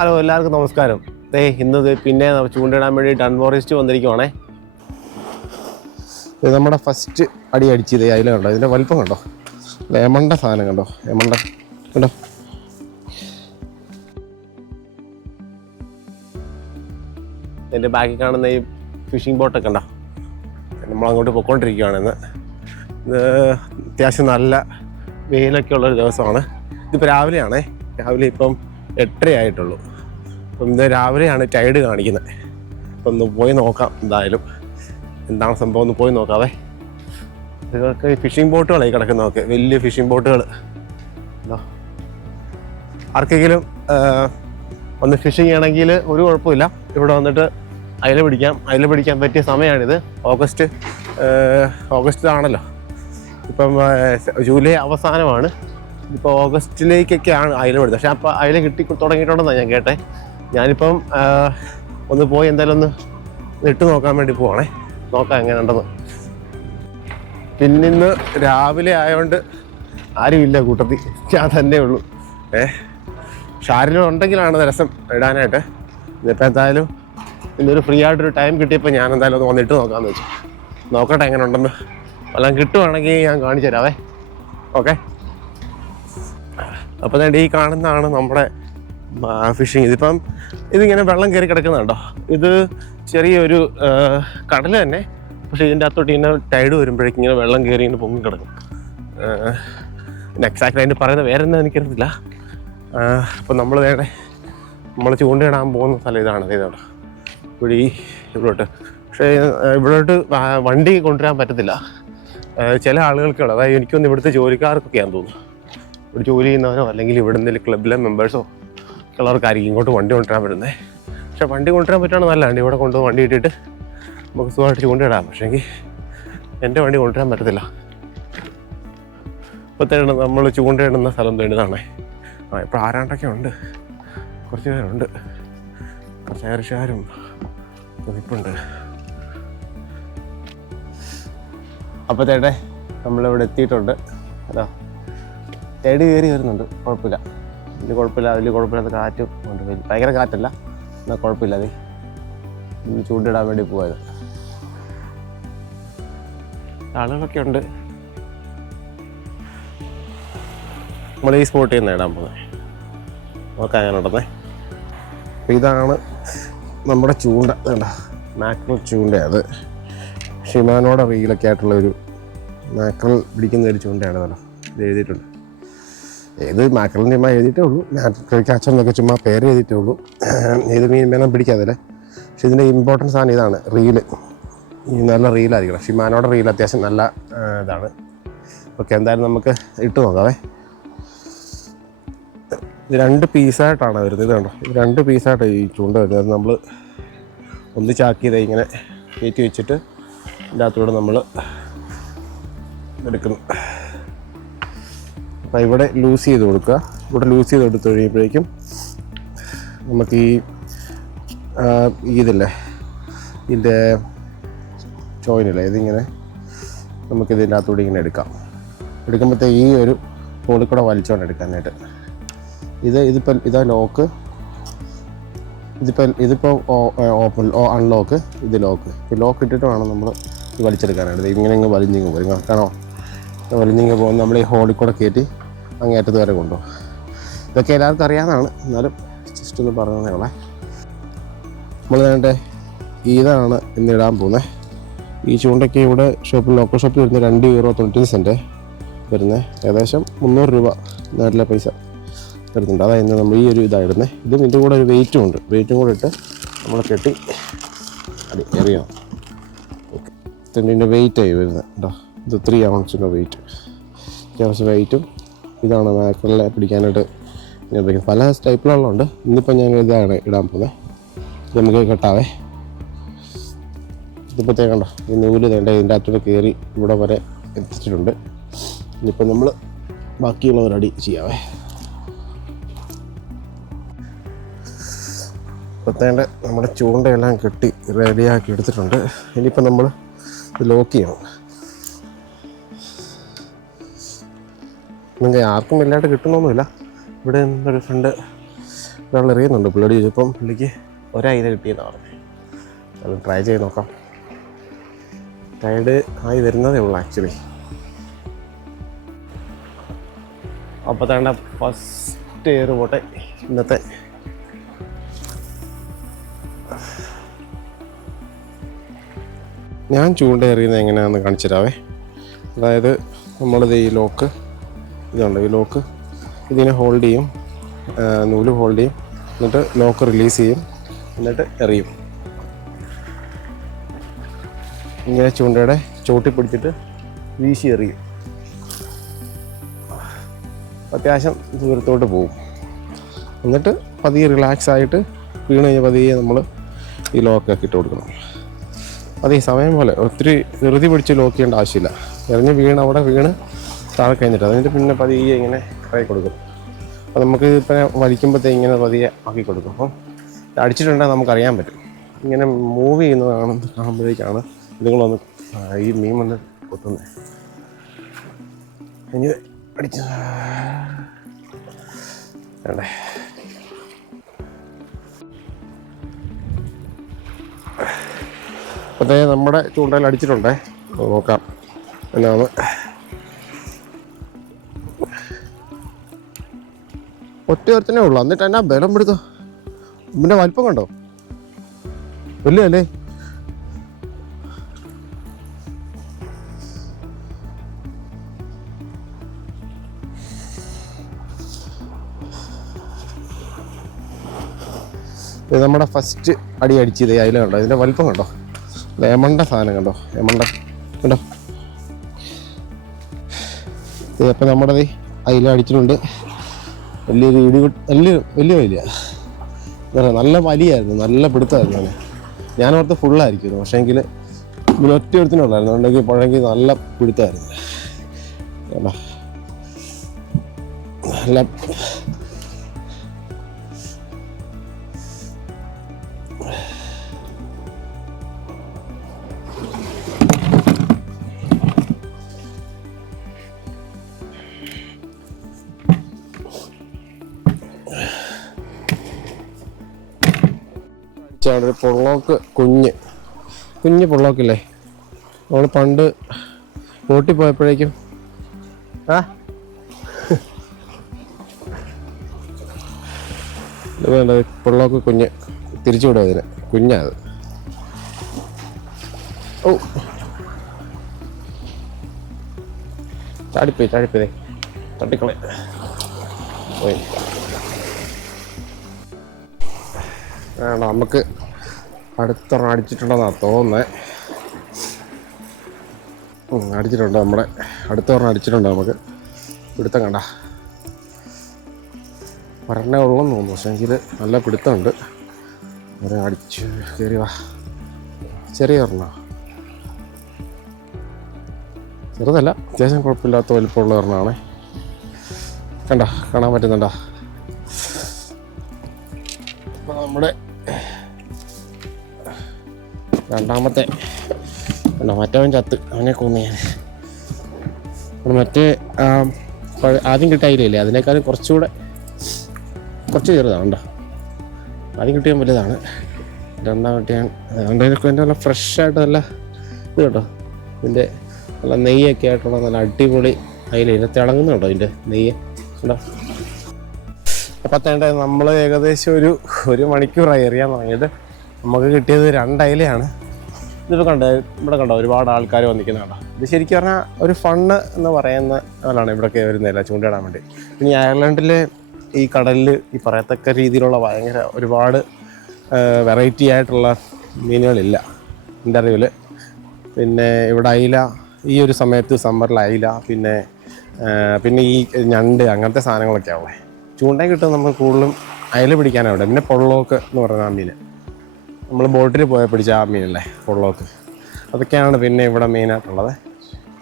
Hello, എല്ലാവർക്കും നമസ്കാരം. ഇന്നത് പിന്നെ ചൂണ്ടിടാൻ വേണ്ടി ഡൺ ഫോറസ്റ്റ് വന്നിരിക്കുവാണേ. ഇത് നമ്മുടെ ഫസ്റ്റ് അടി അടിച്ചത് അതിൽ കണ്ടോ, ഇതിൻ്റെ വലിപ്പം കണ്ടോ, ലെമണ്ട സാധനം കണ്ടോ, ലെമണ്ട കണ്ടോ. എൻ്റെ ബാക്കിൽ കാണുന്ന ഈ ഫിഷിംഗ് ബോട്ടൊക്കെ ഉണ്ടോ, നമ്മളങ്ങോട്ട് പൊയ്ക്കൊണ്ടിരിക്കുകയാണെന്ന്. ഇത് അത്യാവശ്യം നല്ല വെയിലൊക്കെ ഉള്ളൊരു ദിവസമാണ്. ഇതിപ്പോൾ രാവിലെയാണേ, രാവിലെ ഇപ്പം 8:30 ആയിട്ടുള്ളൂ. അപ്പം ഇന്ന് രാവിലെയാണ് ടൈഡ് കാണിക്കുന്നത്. അപ്പം ഒന്ന് പോയി നോക്കാം, എന്തായാലും എന്താണ് സംഭവം ഒന്ന് പോയി നോക്കാവേ. ഇതൊക്കെ ഫിഷിംഗ് ബോട്ടുകളായി കിടക്കുന്നതൊക്കെ, വലിയ ഫിഷിംഗ് ബോട്ടുകൾ. ആർക്കെങ്കിലും ഒന്ന് ഫിഷിങ് ചെയ്യണമെങ്കിൽ ഒരു കുഴപ്പമില്ല, ഇവിടെ വന്നിട്ട് അയല പിടിക്കാൻ പറ്റിയ സമയമാണിത്. ഓഗസ്റ്റിലാണല്ലോ, ഇപ്പം ജൂലൈ അവസാനമാണ്. ഇപ്പോൾ ഓഗസ്റ്റിലേക്കൊക്കെയാണ് അയല പിടുത്തത്. പക്ഷേ അപ്പോൾ അയല കിട്ടി തുടങ്ങിയിട്ടുണ്ടെന്നാണ് ഞാൻ കേട്ടെ. ഞാനിപ്പം ഒന്ന് പോയി എന്തായാലും ഒന്ന് ഇട്ട് നോക്കാൻ വേണ്ടി പോവാണേ, നോക്കാം എങ്ങനെയുണ്ടെന്ന്. പിന്നിന്ന് രാവിലെ ആയതുകൊണ്ട് ആരുമില്ല കൂട്ടത്തിൽ, ഞാൻ തന്നെ ഉള്ളൂ. പക്ഷെ ആരെങ്കിലും ഉണ്ടെങ്കിലാണ് രസം ഇടാനായിട്ട്. ഇതിപ്പോൾ എന്തായാലും ഇന്നൊരു ഫ്രീ ആയിട്ടൊരു ടൈം കിട്ടിയപ്പോൾ ഞാൻ എന്തായാലും ഒന്ന് വന്നിട്ട് നോക്കാമെന്ന് വെച്ചു. നോക്കട്ടെ എങ്ങനെ ഉണ്ടെന്ന്. വല്ലതും കിട്ടുവാണെങ്കിൽ ഞാൻ കാണിച്ചു തരാവേ. ഓക്കെ, അപ്പോൾ ഞാൻ ഈ കാണുന്നതാണ് നമ്മുടെ ഫിഷിങ്. ഇതിങ്ങനെ വെള്ളം കയറി കിടക്കുന്നുണ്ടോ. ഇത് ചെറിയൊരു കടൽ തന്നെ, പക്ഷേ ഇതിൻ്റെ അകത്തോട്ട് ഇങ്ങനെ ടൈഡ് വരുമ്പോഴേക്കും ഇങ്ങനെ വെള്ളം കയറി ഇങ്ങനെ പൊങ്ങി കിടക്കും. പിന്നെ എക്സാക്റ്റ് അതിൻ്റെ പറയുന്നത് വേറെ എന്താ എനിക്കറിയത്തില്ല. അപ്പോൾ നമ്മൾ ചൂണ്ടയിടാൻ പോകുന്ന സ്ഥലം ഇതാണ്. ഇവിടോട്ട്. പക്ഷേ ഇവിടോട്ട് വണ്ടി കൊണ്ടുവരാൻ പറ്റത്തില്ല. ചില ആളുകൾക്കുള്ള, അതായത് എനിക്കൊന്ന് ഇവിടുത്തെ ജോലിക്കാർക്കൊക്കെയാണെന്ന് തോന്നുന്നു. ഇവിടെ ജോലി ചെയ്യുന്നവരോ അല്ലെങ്കിൽ ഇവിടെ എന്തെങ്കിലും ക്ലബിലെ മെമ്പേഴ്സോ ഉള്ളവർക്കായിരിക്കും ഇങ്ങോട്ട് വണ്ടി കൊണ്ടുവരാൻ പറ്റുന്നത്. പക്ഷേ വണ്ടി കൊണ്ടുവരാൻ പറ്റുകയാണ് നല്ലതാണ്. ഇവിടെ കൊണ്ടുപോയി വണ്ടി ഇട്ടിട്ട് നമുക്ക് സുഖമായിട്ട് ചൂണ്ടയിടാം. പക്ഷേ എൻ്റെ വണ്ടി കൊണ്ടുവരാൻ പറ്റത്തില്ല. ഇപ്പോഴത്തേണ് നമ്മൾ ചൂണ്ടയിടുന്ന സ്ഥലം തേണ്ടതാണേ. ഇപ്പോൾ ആരാണ്ടൊക്കെ ഉണ്ട്, കുറച്ച് പേരുണ്ട്, കുറച്ച് ഐറിഷുകാരും ഇപ്പുണ്ട്. അപ്പോഴത്തേട്ടെ നമ്മളിവിടെ എത്തിയിട്ടുണ്ട്. അതാ ടൈഡ് കയറി വരുന്നുണ്ട്, കുഴപ്പമില്ല, വലിയ കുഴപ്പമില്ലാത്ത കാറ്റും ഉണ്ട്. ഭയങ്കര കാറ്റല്ല, എന്നാൽ കുഴപ്പമില്ലാതെ ഇന്ന് ചൂണ്ടിടാൻ വേണ്ടി പോയത്. ആളുകളൊക്കെ ഉണ്ട്. നമ്മൾ ഈ സ്പോട്ടിൽ നിന്ന് ഇടാൻ പോകുന്നത്. നോക്കാം അങ്ങനെ ഉണ്ടെന്നേ. അപ്പോൾ ഇതാണ് നമ്മുടെ ചൂണ്ട, വേണ്ട മാക്രൽ ചൂണ്ട. അത് ഷിമാനോടെ റീലൊക്കെ ആയിട്ടുള്ളൊരു മാക്രൽ പിടിക്കുന്ന ഒരു ചൂണ്ടയാണ്. കേട്ടോ, ഇത് എഴുതിയിട്ടുണ്ട്. ഏത് മാക്രലിൻ്റെ ചുമ്മാ എഴുതിയിട്ടേ ഉള്ളൂ, മാക്രൽ ക്യാച്ചർ എന്നൊക്കെ ചുമ്മാ പേര് എഴുതിയിട്ടേ ഉള്ളൂ. ഏത് മീൻ വേണം പിടിക്കാതല്ലേ. പക്ഷെ ഇതിൻ്റെ ഇമ്പോർട്ടൻസ് ആണ് ഇതാണ്, റീല്. ഈ നല്ല റീലായിരിക്കണം. ഷിമാനോടെ റീൽ അത്യാവശ്യം നല്ല ഇതാണ്. ഓക്കെ, എന്തായാലും നമുക്ക് ഇട്ട് നോക്കാവേ. ഇത് 2 പീസായിട്ടാണ് വരുന്നത്. ഇത് കണ്ടോ, ഇത് 2 പീസായിട്ട് ഈ ചൂണ്ട വരുന്നത്. അത് നമ്മൾ ഒന്നിച്ചാക്കിയത് ഇങ്ങനെ കയറ്റി വെച്ചിട്ട് ഇതിൻ്റെ അകത്തൂടെ നമ്മൾ എടുക്കുന്നു. അപ്പോൾ ഇവിടെ ലൂസ് ചെയ്ത് കൊടുക്കുക. ഇവിടെ ലൂസ് ചെയ്ത് കൊടുത്ത് കഴിയുമ്പോഴേക്കും നമുക്ക് ഇതില്ലേ, ഇതിൻ്റെ ചോയിനില്ലേ, ഇതിങ്ങനെ നമുക്കിതിൻ്റെ അകത്തൂടെ ഇങ്ങനെ എടുക്കുമ്പോഴത്തേ ഈ ഒരു ഹോളിൽ കൂടെ വലിച്ചുകൊണ്ട് എടുക്കാനായിട്ട്. ഇതാ ലോക്ക്. ഇതിപ്പോൾ ഓപ്പൺ അൺലോക്ക്, ഇത് ലോക്ക്. ഇപ്പോൾ ലോക്ക് ഇട്ടിട്ട് വേണം നമ്മൾ ഇത് വലിച്ചെടുക്കാനായിട്ട്. ഇങ്ങനെ വലിഞ്ഞിങ്ങ് പോരും, കാണോ, വലിഞ്ഞിങ്ങ് പോകുമ്പോൾ നമ്മൾ ഈ ഹോളിൽ കൂടെ കയറ്റി അങ്ങേറ്റത്ത് വരെ കൊണ്ടുപോകും. ഇതൊക്കെ എല്ലാവർക്കും അറിയാവുന്നതാണ്, എന്നാലും ജസ്റ്റ് ഒന്ന് പറഞ്ഞതേ ഉള്ളേ. നമ്മൾ വേണ്ടേ ഇതാണ് ഇന്നിടാൻ പോകുന്നത്. ഈ ചൂണ്ടയ്ക്ക് ഇവിടെ ലോക്കൽ ഷോപ്പിൽ വരുന്നത് €2.90 വരുന്നത്. ഏകദേശം 300 രൂപ നാട്ടിലെ പൈസ വരുന്നുണ്ട്. അതായത് നമ്മൾ ഈ ഒരു ഇതായിടുന്നത്. ഇതിൻ്റെ കൂടെ ഒരു വെയിറ്റും ഉണ്ട്. വെയിറ്റും കൂടെ ഇട്ട് നമ്മൾ കെട്ടി എറിയാം. ഓക്കെ, ഇതിൻ്റെ വെയിറ്റായി വരുന്നത് കേട്ടോ. ഇത് 3 ounce വെയിറ്റ്, അത്യാവശ്യം വെയിറ്റും. ഇതാണ് മാക്രലിനെ പിടിക്കാനായിട്ട് ഞാൻ ഉപയോഗിക്കുന്നത്. പല ടൈപ്പിലുള്ളതുണ്ട്. ഇന്നിപ്പോൾ ഞാൻ ഇതാണ് ഇടാൻ പോകുന്നത്. ഇത് നമുക്ക് കെട്ടാവേ. ഇതിപ്പോഴത്തേക്കുണ്ടോ, ഈ നൂല് വേണ്ട ഇതിൻ്റെ അകത്തൂടെ കയറി ഇവിടെ വരെ എത്തിച്ചിട്ടുണ്ട്. ഇനിയിപ്പോൾ നമ്മൾ ബാക്കിയുള്ള ഒരടി ചെയ്യാവേ. ഇപ്പോഴത്തേണ്ട നമ്മുടെ ചൂണ്ടയെല്ലാം കെട്ടി റെഡിയാക്കി എടുത്തിട്ടുണ്ട്. ഇനിയിപ്പോൾ നമ്മൾ ഇത് ലോക്ക് ചെയ്യണം. നിങ്ങൾക്ക് ആർക്കും വലുതായിട്ട് കിട്ടുന്നൊന്നുമില്ല. ഇവിടെ നിന്നൊരു ഫ്രണ്ട് ഒരാൾ എറിയുന്നുണ്ട്. പുള്ളിയോട് ചോദിച്ചപ്പം പുള്ളിക്ക് ഒരയില കിട്ടിയെന്നാണ് പറഞ്ഞത്. അത് ട്രൈ ചെയ്ത് നോക്കാം. ടൈഡ് ആയി വരുന്നതേ ഉള്ളൂ ആക്ച്വലി. അപ്പോൾ തന്നെ ഫസ്റ്റ് എയർ പോട്ടെ ഇന്നത്തെ. ഞാൻ ചൂണ്ട എറിയുന്നത് എങ്ങനെയാണെന്ന് കാണിച്ചു തരാവേ. അതായത് നമ്മളിത് ഈ ലോക്ക് ഇതുണ്ട്, ഈ ലോക്ക് ഇതിനെ ഹോൾഡ് ചെയ്യും, നൂല് ഹോൾഡ് ചെയ്യും, എന്നിട്ട് ലോക്ക് റിലീസ് ചെയ്യും, എന്നിട്ട് എറിയും. ഇങ്ങനെ ചൂണ്ടയുടെ ചോട്ടി പിടിച്ചിട്ട് വീശി എറിയും. അത്യാവശ്യം ദൂരത്തോട്ട് പോകും. എന്നിട്ട് പതിയെ റിലാക്സ് ആയിട്ട് വീണ് കഴിഞ്ഞാൽ പതിയെ നമ്മൾ ഈ ലോക്കൊക്കെ ഇട്ട് കൊടുക്കണം. അത് ഈ സമയം പോലെ ഒത്തിരി ധൃതി പിടിച്ച് ലോക്ക് ചെയ്യേണ്ട ആവശ്യമില്ല. എറിഞ്ഞ് വീണ് അവിടെ വീണ് താഴെ കഴിഞ്ഞിട്ട് അതിൻ്റെ പിന്നെ പതിയെ ഇങ്ങനെ കൈ കൊടുക്കും. അപ്പോൾ നമുക്ക് ഇപ്പം വലിക്കുമ്പോഴത്തേ ഇങ്ങനെ പതിയെ ആക്കി കൊടുക്കും. അപ്പം അടിച്ചിട്ടുണ്ടെങ്കിൽ നമുക്കറിയാൻ പറ്റും. ഇങ്ങനെ മൂവ് ചെയ്യുന്നതാണെന്ന് കാണുമ്പോഴേക്കാണ് നിങ്ങളൊന്ന് ഈ മീൻ വന്ന് കൊത്തുന്നത്. ഇനി അടിച്ച വേണ്ടേ. അപ്പോഴത്തേ നമ്മുടെ ചൂണ്ടയിൽ അടിച്ചിട്ടുണ്ടേ. നോക്കാം എന്നാണ്. ഒറ്റ ഒരുത്തനേ ഉള്ളൂ. എന്നിട്ട് എന്നാ ബലം പിടുത്തോ. ഇതിൻ്റെ വലിപ്പം കണ്ടോ, വലിയല്ലേ. ഇത് നമ്മുടെ ഫസ്റ്റ് അടി അടിച്ചത് അതിൽ കണ്ടോ, ഇതിൻ്റെ വലിപ്പം കണ്ടോ, ലെമണ്ട സാധനം കണ്ടോ, ലെമണ്ട കണ്ടോ. ഇതപ്പം നമ്മുടെ അതിൽ അടിച്ചിട്ടുണ്ട്. വലിയൊരു ഇടി, വലിയ നല്ല വലിയായിരുന്നു, നല്ല പിടുത്തമായിരുന്നു. ഞാൻ ഓർത്ത് ഫുള്ളായിരിക്കുന്നു, പക്ഷേ എങ്കിൽ ഒറ്റ എടുത്തിനുള്ളായിരുന്നു. ഉണ്ടെങ്കിൽ പുഴയെങ്കിൽ നല്ല പിടുത്തമായിരുന്നു. നല്ല ഒരു പൊള്ളോക്ക്, കുഞ്ഞ് പൊള്ളോക്കില്ലേ, നമ്മൾ പണ്ട് ബോട്ടിൽ പോയപ്പോഴേക്കും ഇത് വേണ്ട പൊള്ളോക്ക് കുഞ്ഞ് തിരിച്ചു വിടും. അതിന് കുഞ്ഞാത്. ഓ ചാടിപ്പോയി തട്ടിക്കളെ പോയി. വേണ്ട, നമുക്ക് അടുത്തൊരെണ്ണം അടിച്ചിട്ടുണ്ടെന്നാണ് തോന്നുന്നത്. അടിച്ചിട്ടുണ്ട്, നമ്മുടെ അടുത്തൊരെണ്ണം അടിച്ചിട്ടുണ്ട്. നമുക്ക് പിടുത്തം കണ്ട ഒരെണ്ണേ ഉള്ളെന്ന് തോന്നുന്നു, പക്ഷേ എങ്കിൽ നല്ല പിടുത്തമുണ്ട്. ഒരെ അടിച്ച് കയറി വാ. ചെറിയ ഒരെണ്ണ, ചെറുതല്ല, അത്യാവശ്യം കുഴപ്പമില്ലാത്ത വലിപ്പമുള്ള ഒരെണ്ണമാണേ. കാണാൻ പറ്റുന്നുണ്ടോ. അപ്പോൾ നമ്മുടെ രണ്ടാമത്തെ മറ്റവൻ ചത്ത്, അവനെ കൊന്നു ഞാൻ. മറ്റേ ആദ്യം കിട്ടായില്ലേ, അതിനേക്കാളും കുറച്ച് ചെറുതാണ് കേട്ടോ. ആദ്യം കിട്ടിയാൽ വലുതാണ്. രണ്ടാമത്തെ അതുകൊണ്ടൊക്കെ എൻ്റെ നല്ല ഫ്രഷായിട്ട് നല്ല ഇത് കേട്ടോ. ഇതിൻ്റെ നല്ല നെയ്യൊക്കെ ആയിട്ടുള്ള നല്ല അടിപൊളി അതിൽ തിളങ്ങുന്നുണ്ടോ ഇതിൻ്റെ നെയ്യ് ഉണ്ടോ. അപ്പം തേണ്ട നമ്മൾ ഏകദേശം ഒരു മണിക്കൂറായി എറിയാൻ തുടങ്ങിയിട്ട്. നമുക്ക് കിട്ടിയത് 2 അയിലയാണ്. ഇതിപ്പോൾ ഇവിടെ കണ്ടോ ഒരുപാട് ആൾക്കാർ വന്നിരിക്കുന്ന കണ്ടോ. ഇത് ശരിക്കും പറഞ്ഞാൽ ഒരു ഫണ്ണ് എന്ന് പറയുന്ന പോലാണ് ഇവിടെയൊക്കെ വരുന്നില്ല ചൂണ്ടയിടാൻ വേണ്ടി. ഇനി അയർലൻഡിലെ ഈ കടലിൽ ഈ പറയത്തക്ക രീതിയിലുള്ള ഭയങ്കര ഒരുപാട് വെറൈറ്റി ആയിട്ടുള്ള മീനുകളില്ല എൻ്റെ അറിവിൽ. പിന്നെ ഇവിടെ അയില ഈ ഒരു സമയത്ത് സമ്മറിൽ അയില, പിന്നെ ഈ ഞണ്ട് അങ്ങനത്തെ സാധനങ്ങളൊക്കെ ആവുമേ. ചൂണ്ടയിൽ കിട്ടും നമുക്ക് കൂടുതലും അയില പിടിക്കാനാവിടെ. പിന്നെ പൊള്ളോക്ക് എന്ന് പറയുന്ന ആ മീൻ, നമ്മൾ ബോട്ടിൽ പോയാൽ പിടിച്ച ആ മീനല്ലേ പൊള്ളോക്ക്, അതൊക്കെയാണ് പിന്നെ ഇവിടെ മെയിനായിട്ടുള്ളത്.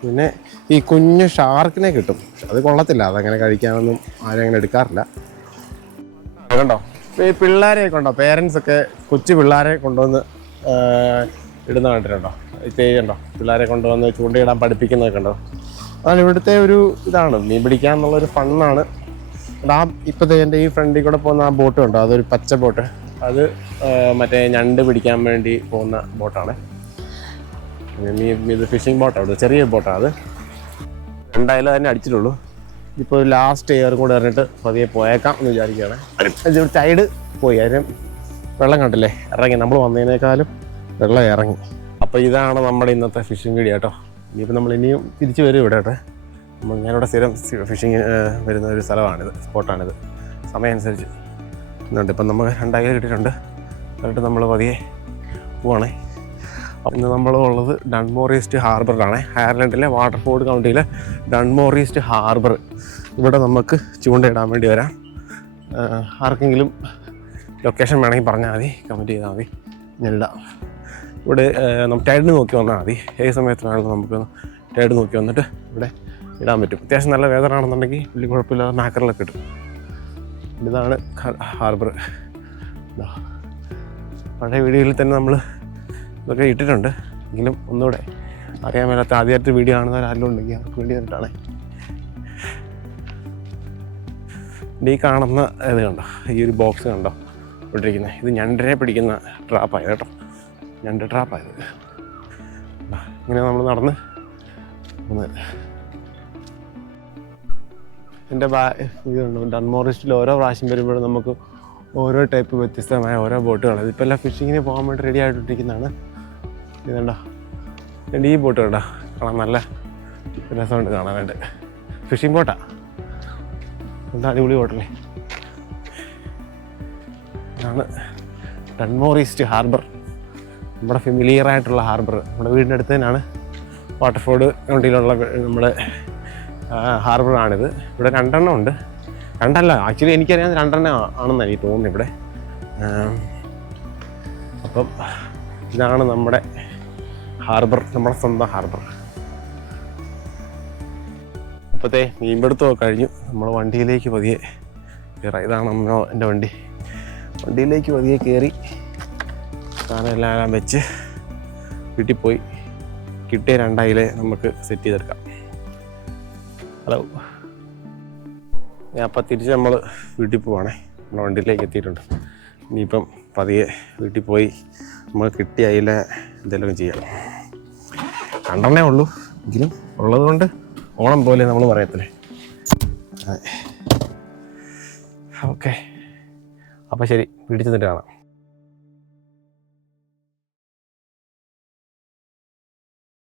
പിന്നെ ഈ കുഞ്ഞു ഷാർക്കിനെ കിട്ടും, അത് കൊള്ളത്തില്ല, അതങ്ങനെ കഴിക്കാനൊന്നും ആരും അങ്ങനെ എടുക്കാറില്ല. കണ്ടോ ഈ പിള്ളേരെയൊക്കെ ഉണ്ടോ, പേരൻസൊക്കെ കൊച്ചു പിള്ളേരെ കൊണ്ടുവന്ന് ഇടുന്ന കണ്ടിട്ടുണ്ടോ. ചെയ്യുന്നുണ്ടോ, പിള്ളേരെ കൊണ്ടുവന്ന് ചൂണ്ടയിടാൻ പഠിപ്പിക്കുന്നതൊക്കെ ഉണ്ടോ. അതാണ് ഇവിടുത്തെ ഒരു ഇതാണ്, മീൻ പിടിക്കുക എന്നുള്ളൊരു ഫണ്ണാണ്. ആ ഇപ്പോഴത്തെ എൻ്റെ ഈ ഫ്രണ്ടിൽ കൂടെ പോകുന്ന ആ ബോട്ട് ഉണ്ടോ, അതൊരു പച്ച ബോട്ട്. അത് മറ്റേ ഞണ്ട് പിടിക്കാൻ വേണ്ടി പോകുന്ന ബോട്ടാണ്. ഇത് ഫിഷിംഗ് ബോട്ടാണ്, അവിടെ ചെറിയ ബോട്ടാണ് അത്. രണ്ടായാലും തന്നെ അടിച്ചിട്ടുള്ളൂ. ഇപ്പോൾ ഒരു ലാസ്റ്റ് ഇയർ കൂടെ ഇറങ്ങിയിട്ട് പതിയെ പോയേക്കാം എന്ന് വിചാരിക്കുകയാണ്. ഒരു ടൈഡ് പോയി, അതിന് വെള്ളം കണ്ടില്ലേ ഇറങ്ങി, നമ്മൾ വന്നതിനേക്കാളും വെള്ളം ഇറങ്ങി. അപ്പോൾ ഇതാണ് നമ്മുടെ ഇന്നത്തെ ഫിഷിംഗ് വീഡിയോ കേട്ടോ. ഇനിയിപ്പോൾ നമ്മൾ ഇനിയും തിരിച്ച് വരും ഇവിടെ കേട്ടോ. ഞാനിവിടെ സ്ഥിരം ഫിഷിങ് വരുന്ന ഒരു സ്ഥലമാണിത്, സ്പോട്ടാണിത്. സമയം അനുസരിച്ച് ഇന്നുണ്ട്. ഇപ്പം നമുക്ക് 2 കിട്ടിയിട്ടുണ്ട്. എന്നിട്ട് നമ്മൾ പതിയെ പോവാണേ. അപ്പം ഇന്ന് നമ്മളുള്ളത് ഡൺമോർ ഈസ്റ്റ് ഹാർബറിലാണ്. അയർലൻഡിലെ വാട്ടർഫോർഡ് കൗണ്ടിയിലെ ഡൺമോർ ഈസ്റ്റ് ഹാർബർ. ഇവിടെ നമുക്ക് ചൂണ്ടയിടാൻ വേണ്ടി വരാം. ആർക്കെങ്കിലും ലൊക്കേഷൻ വേണമെങ്കിൽ പറഞ്ഞാൽ മതി, കമൻറ്റ് ചെയ്താൽ മതി, ഞാൻ ഇടാം. ഇവിടെ നമുക്ക് ടൈഡ് നോക്കി വന്നാൽ മതി. ഏത് സമയത്തിനാണെങ്കിലും നമുക്ക് ടൈഡ് നോക്കി വന്നിട്ട് ഇവിടെ ഇടാൻ പറ്റും. അത്യാവശ്യം നല്ല വേദനാണെന്നുണ്ടെങ്കിൽ വലിയ കുഴപ്പമില്ലാതെ നാക്കറിലൊക്കെ ഇടും. ഇതാണ് ഹാർബർ. പഴയ വീഡിയോയിൽ തന്നെ നമ്മൾ ഇതൊക്കെ ഇട്ടിട്ടുണ്ട്. എങ്കിലും ഒന്നുകൂടെ അറിയാൻ മേലാത്ത ആദ്യമായിട്ട് വീഡിയോ കാണുന്നവർ ആരെങ്കിലും ഉണ്ടെങ്കിൽ അവർക്ക് വേണ്ടി തന്നിട്ടാണ്. ഈ കാണുന്ന ഇത് കണ്ടോ, ഈ ഒരു ബോക്സ് കണ്ടോ ഇട്ടിരിക്കുന്നത്, ഇത് ഞണ്ടിനെ പിടിക്കുന്ന ട്രാപ്പായത് കേട്ടോ. ഞണ്ട് ട്രാപ്പായത്. ഇങ്ങനെ നമ്മൾ നടന്ന് എൻ്റെ ഇതുണ്ട്. ഡൺമോർ ഈസ്റ്റിൽ ഓരോ പ്രാവശ്യം വരുമ്പോഴും നമുക്ക് ഓരോ ടൈപ്പ് വ്യത്യസ്തമായ ഓരോ ബോട്ടുകൾ. ഇതിപ്പോൾ എല്ലാം ഫിഷിങ്ങിന് പോകാൻ വേണ്ടി റെഡി ആയിട്ടിരിക്കുന്നതാണ്. ഇതുണ്ടോ, എൻ്റെ ഈ ബോട്ട് കണ്ടോ, കാണാൻ നല്ല രസമുണ്ട് കാണാനായിട്ട്. ഫിഷിംഗ് ബോട്ടാണ്, എന്താ അടിപൊളി ബോട്ടല്ലേ. ഇതാണ് ഡൺമോർ ഈസ്റ്റ് ഹാർബർ, നമ്മുടെ ഫെമിലിയറായിട്ടുള്ള ഹാർബർ. നമ്മുടെ വീടിൻ്റെ അടുത്ത് തന്നെയാണ് വാട്ടർഫോർഡ് കൗണ്ടിയിലുള്ള നമ്മുടെ ഹാർബറാണിത്. ഇവിടെ 2 ഉണ്ട്. 2 ആക്ച്വലി എനിക്കറിയാം 2 ആണെന്ന് എനിക്ക് തോന്നുന്നു ഇവിടെ. അപ്പം ഇതാണ് നമ്മുടെ ഹാർബർ, നമ്മുടെ സ്വന്തം ഹാർബർ. അപ്പോഴത്തെ മീൻപിടുത്തമൊക്കെ കഴിഞ്ഞു. നമ്മൾ വണ്ടിയിലേക്ക് പതിയെ കയറാം. ഇതാണ് എൻ്റെ വണ്ടി. വണ്ടിയിലേക്ക് പതിയെ കയറി സാധനമെല്ലാം വെച്ച് വീട്ടിൽ പോയി കിട്ടിയ 2 അയില നമുക്ക് സെറ്റ് ചെയ്തെടുക്കാം. ഹലോ, അപ്പം തിരിച്ച് നമ്മൾ വീട്ടിൽ പോവാണേ. നമ്മുടെ വണ്ടിയിലേക്ക് എത്തിയിട്ടുണ്ട്. ഇനിയിപ്പം പതിയെ വീട്ടിൽ പോയി നമ്മൾ കിട്ടിയ അതിൽ എന്തെങ്കിലും ചെയ്യാം. 2 ഉള്ളൂ, എങ്കിലും ഉള്ളത് കൊണ്ട് ഓണം പോലെ നമ്മൾ പറയത്തില്ലേ. ഓക്കെ, അപ്പം ശരി, വീട്ടിൽ ചെന്നിട്ട് കാണാം.